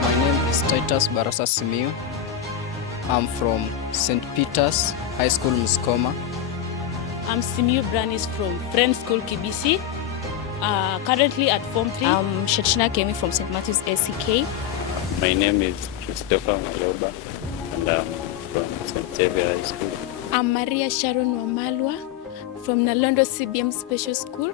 My name is Titus Barasa Simiu. I'm from St. Peter's High School, Muskoma. I'm Simiu Branis from Friends School, Kibisi. Currently at Form 3. I'm Shachina Kemi from St. Matthew's ACK. My name is Christopher Maloba and I'm from St. Xavier High School. I'm Maria Sharon Wamalwa from Nalondo CBM Special School.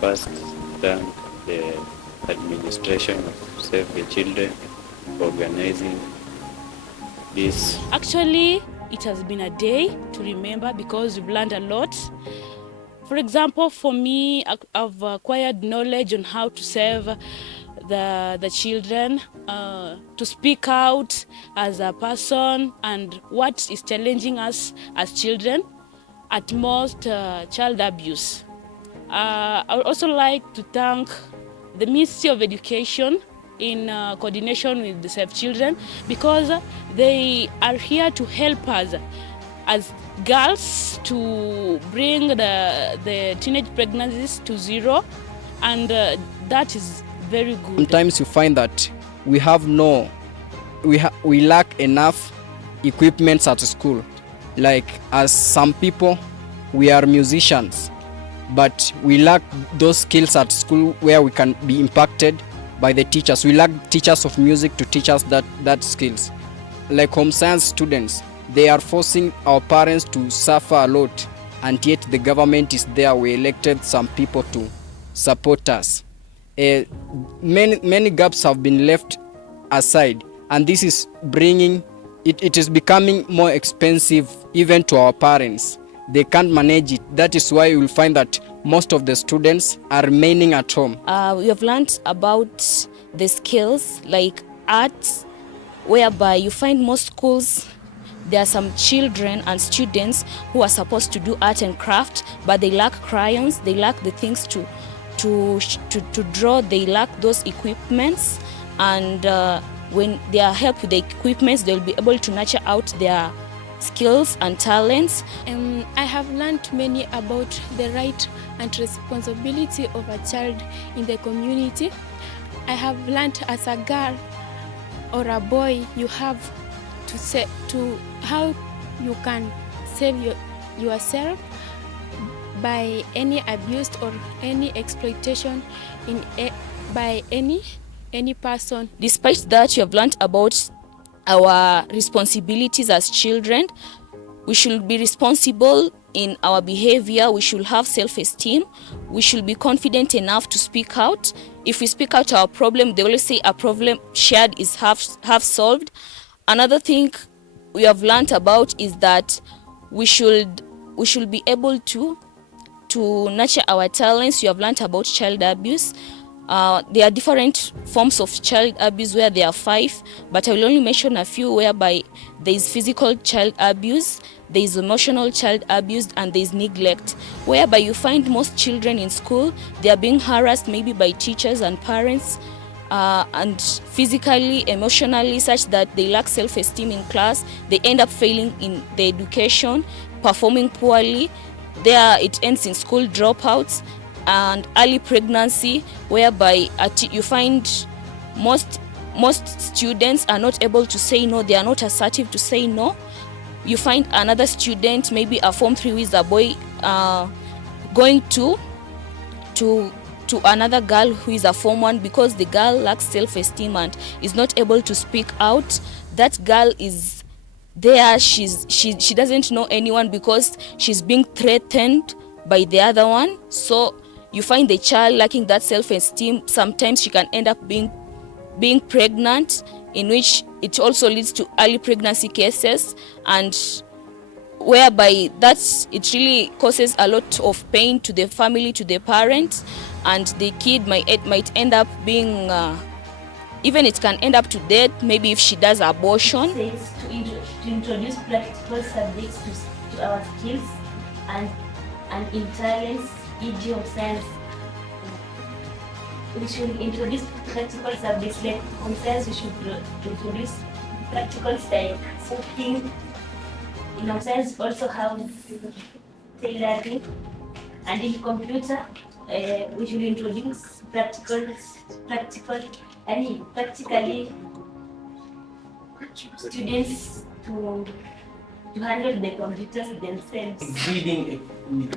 First, thank the administration of Save the Children for organizing this. Actually, it has been a day to remember because we've learned a lot. For example, for me, I've acquired knowledge on how to save the children, to speak out as a person and what is challenging us as children, at most child abuse. I would also like to thank the Ministry of Education in coordination with the Save Children because they are here to help us as girls to bring the teenage pregnancies to zero, and that is very good. Sometimes you find that we lack enough equipments at school. Like as some people, we are musicians, but we lack those skills at school where we can be impacted by the teachers. We lack teachers of music to teach us that skills. Like home science students, they are forcing our parents to suffer a lot, and yet the government is there. We elected some people to support us. Many gaps have been left aside, and this is bringing, it is becoming more expensive even to our parents. They can't manage it. That is why you will find that most of the students are remaining at home. We have learned about the skills like arts, whereby you find most schools, there are some children and students who are supposed to do art and craft, but they lack crayons, they lack the things to draw, they lack those equipments, and when they are helped with the equipments, they'll be able to nurture out their skills and talents. I have learned many about the right and responsibility of a child in the community. I have learned as a girl or a boy, you have to say to how you can save yourself by any abuse or any exploitation by any person. Despite that, you have learned about our responsibilities as children. We should be responsible in our behavior. We should have self-esteem. We should be confident enough to speak out. If we speak out our problem, they always say a problem shared is half solved. Another thing we have learned about is that we should be able to nurture our talents. You have learned about child abuse. There are different forms of child abuse where there are 5, but I will only mention a few, whereby there is physical child abuse, there is emotional child abuse, and there is neglect, whereby you find most children in school, they are being harassed maybe by teachers and parents, and physically, emotionally, such that they lack self-esteem in class. They end up failing in the education, performing poorly. There it ends in school dropouts and early pregnancy, whereby you find most students are not able to say no. They are not assertive to say no. You find another student, maybe a Form 3 who is a boy, going to another girl who is a Form 1, because the girl lacks self-esteem and is not able to speak out. That girl is there she doesn't know anyone because she's being threatened by the other one. So you find the child lacking that self-esteem. Sometimes she can end up being pregnant, in which it also leads to early pregnancy cases, and whereby it really causes a lot of pain to the family, to the parents, and the kid might end up being even it can end up to death, maybe if she does abortion. Says to introduce practical subjects to our skills and in talents, e.g. of science. We should introduce practical subjects like on science. We should introduce practicals like cooking. In science also have tailoring, and in computer we should introduce practically students to handle the computers themselves. Exceeding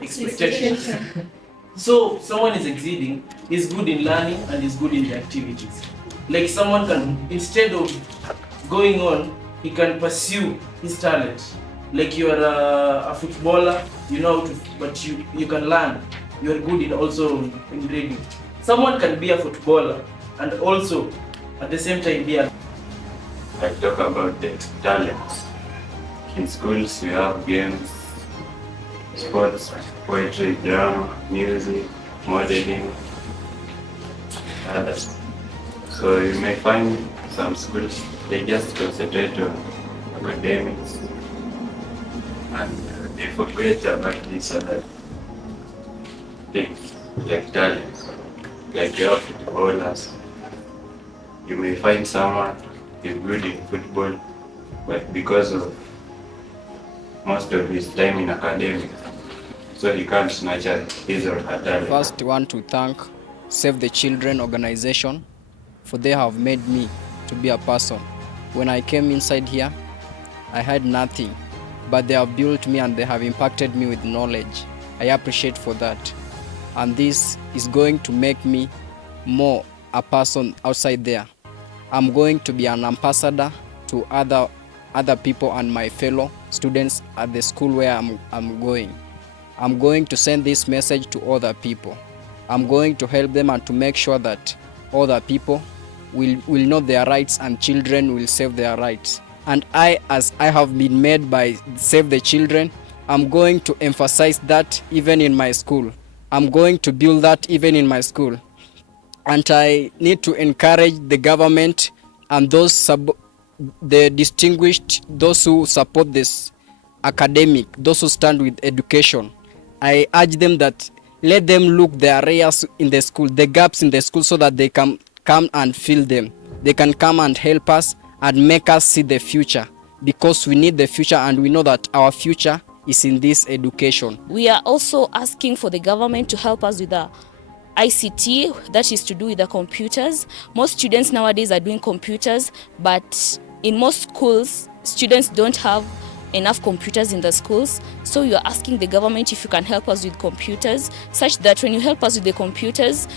expectations. So someone is exceeding, is good in learning and is good in the activities. Like someone can, instead of going on, he can pursue his talent. Like you are a footballer, you know how to, but you can learn. You are good in also in reading. Someone can be a footballer and also at the same time be a... I talk about the talents. In schools we have games, sports, poetry, drama, music, modeling, others. So you may find some schools, they just concentrate on academics and they forget about these other things like talents. Like you have footballers. You may find someone is good in football, but because of most of his time in academics, so he can't nurture his or her talent. First, I want to thank Save the Children organization, for they have made me to be a person. When I came inside here, I had nothing, but they have built me and they have impacted me with knowledge. I appreciate for that. And this is going to make me more a person outside there. I'm going to be an ambassador to other people and my fellow students at the school where I'm going. I'm going to send this message to other people. I'm going to help them and to make sure that other people will know their rights and children will save their rights. And as I have been made by Save the Children, I'm going to emphasize that even in my school. I'm going to build that even in my school. And I need to encourage the government and the distinguished, those who support this academic, those who stand with education. I urge them that let them look the areas in the school, the gaps in the school, so that they can come and fill them. They can come and help us and make us see the future, because we need the future and we know that our future is in this education. We are also asking for the government to help us with the ICT, that is to do with the computers. Most students nowadays are doing computers, but in most schools, students don't have enough computers in the schools. So you are asking the government if you can help us with computers, such that when you help us with the computers,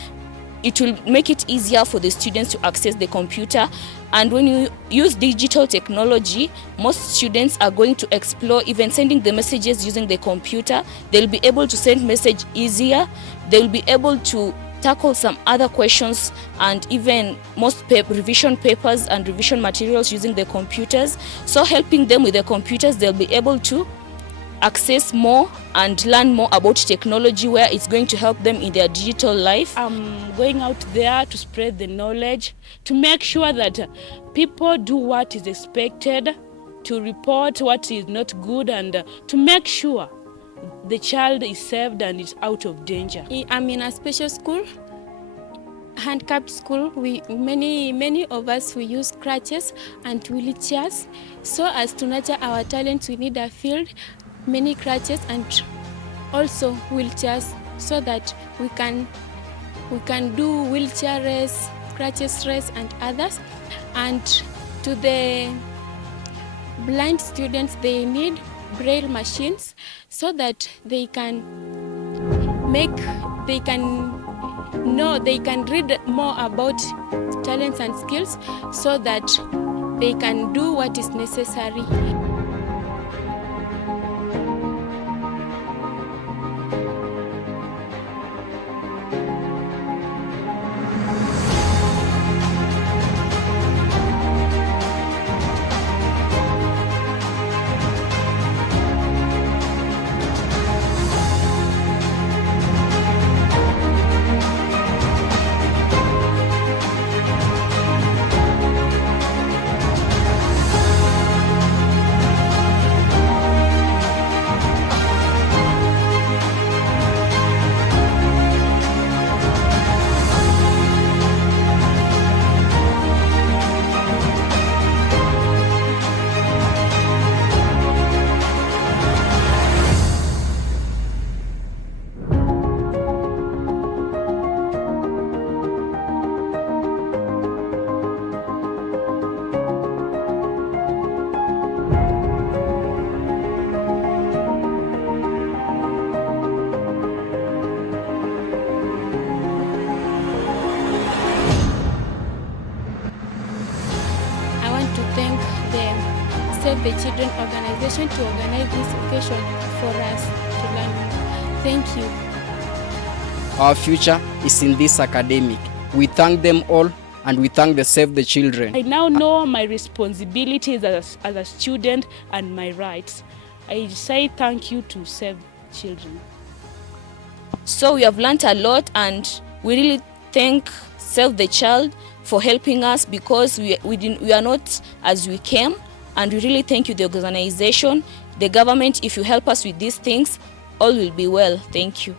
it will make it easier for the students to access the computer. And when you use digital technology, most students are going to explore even sending the messages using the computer. They'll be able to send message easier. They'll be able to tackle some other questions and even most revision papers and revision materials using the computers. So helping them with the computers, they'll be able to access more and learn more about technology, where it's going to help them in their digital life. I'm going out there to spread the knowledge, to make sure that people do what is expected, to report what is not good, and to make sure the child is saved and is out of danger. I'm in a special school, handicapped school. Many of us, we use crutches and wheelchairs. So as to nurture our talents, we need a field, many crutches and also wheelchairs, so that we can do wheelchair race, crutches race and others. And to the blind students, they need braille machines so that they can read more about talents and skills, so that they can do what is necessary. the Children Organization to organize this occasion for us to learn more. Thank you. Our future is in this academic. We thank them all and we thank the Save the Children. I now know my responsibilities as a student and my rights. I say thank you to Save Children. So we have learnt a lot, and we really thank Save the Child for helping us, because we are not as we came, and we really thank you, the organization, the government. If you help us with these things, all will be well. Thank you.